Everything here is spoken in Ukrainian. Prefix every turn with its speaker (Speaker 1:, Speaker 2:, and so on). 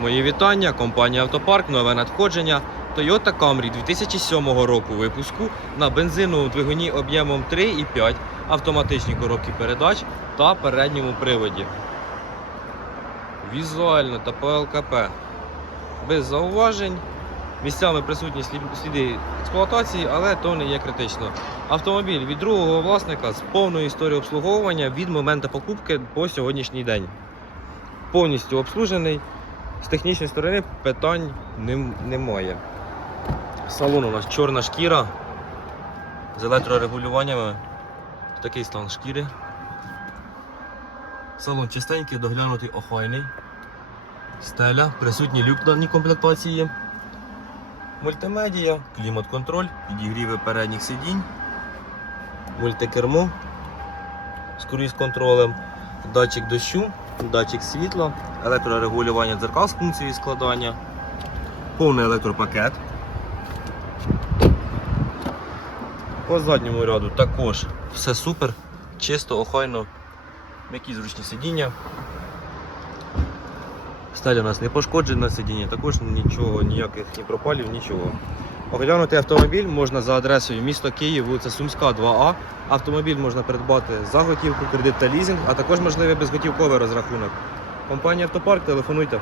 Speaker 1: Мої вітання, компанія Автопарк, нове надходження. Toyota Camry 2007 року випуску на бензиновому двигуні об'ємом 3,5, автоматичні коробки передач та передньому приводі. Візуально та по ЛКП без зауважень. Місцями присутні сліди експлуатації, але то не є критично. Автомобіль від другого власника з повною історією обслуговування від моменту покупки по сьогоднішній день. Повністю обслужений. З технічної сторони питань немає. Салон у нас чорна шкіра з електрорегулюваннями. Такий стан шкіри. Салон чистенький, доглянутий, охайний. Стеля, присутній люк даній комплектації. Мультимедія, клімат-контроль, підігріви передніх сидінь, мультикермо з круїз-контролем, датчик дощу, датчик світла, електрорегулювання дзеркал з функцією складання, повний електропакет. По задньому ряду також все супер, чисто, охайно, м'які зручні сидіння. Стеля у нас не пошкоджена сидіння, також нічого, ніяких ні пропалів, нічого. Оглянути автомобіль можна за адресою місто Київ, вулиця Сумська, 2А. Автомобіль можна придбати за готівку, кредит та лізинг, а також можливий безготівковий розрахунок. Компанія Автопарк, телефонуйте.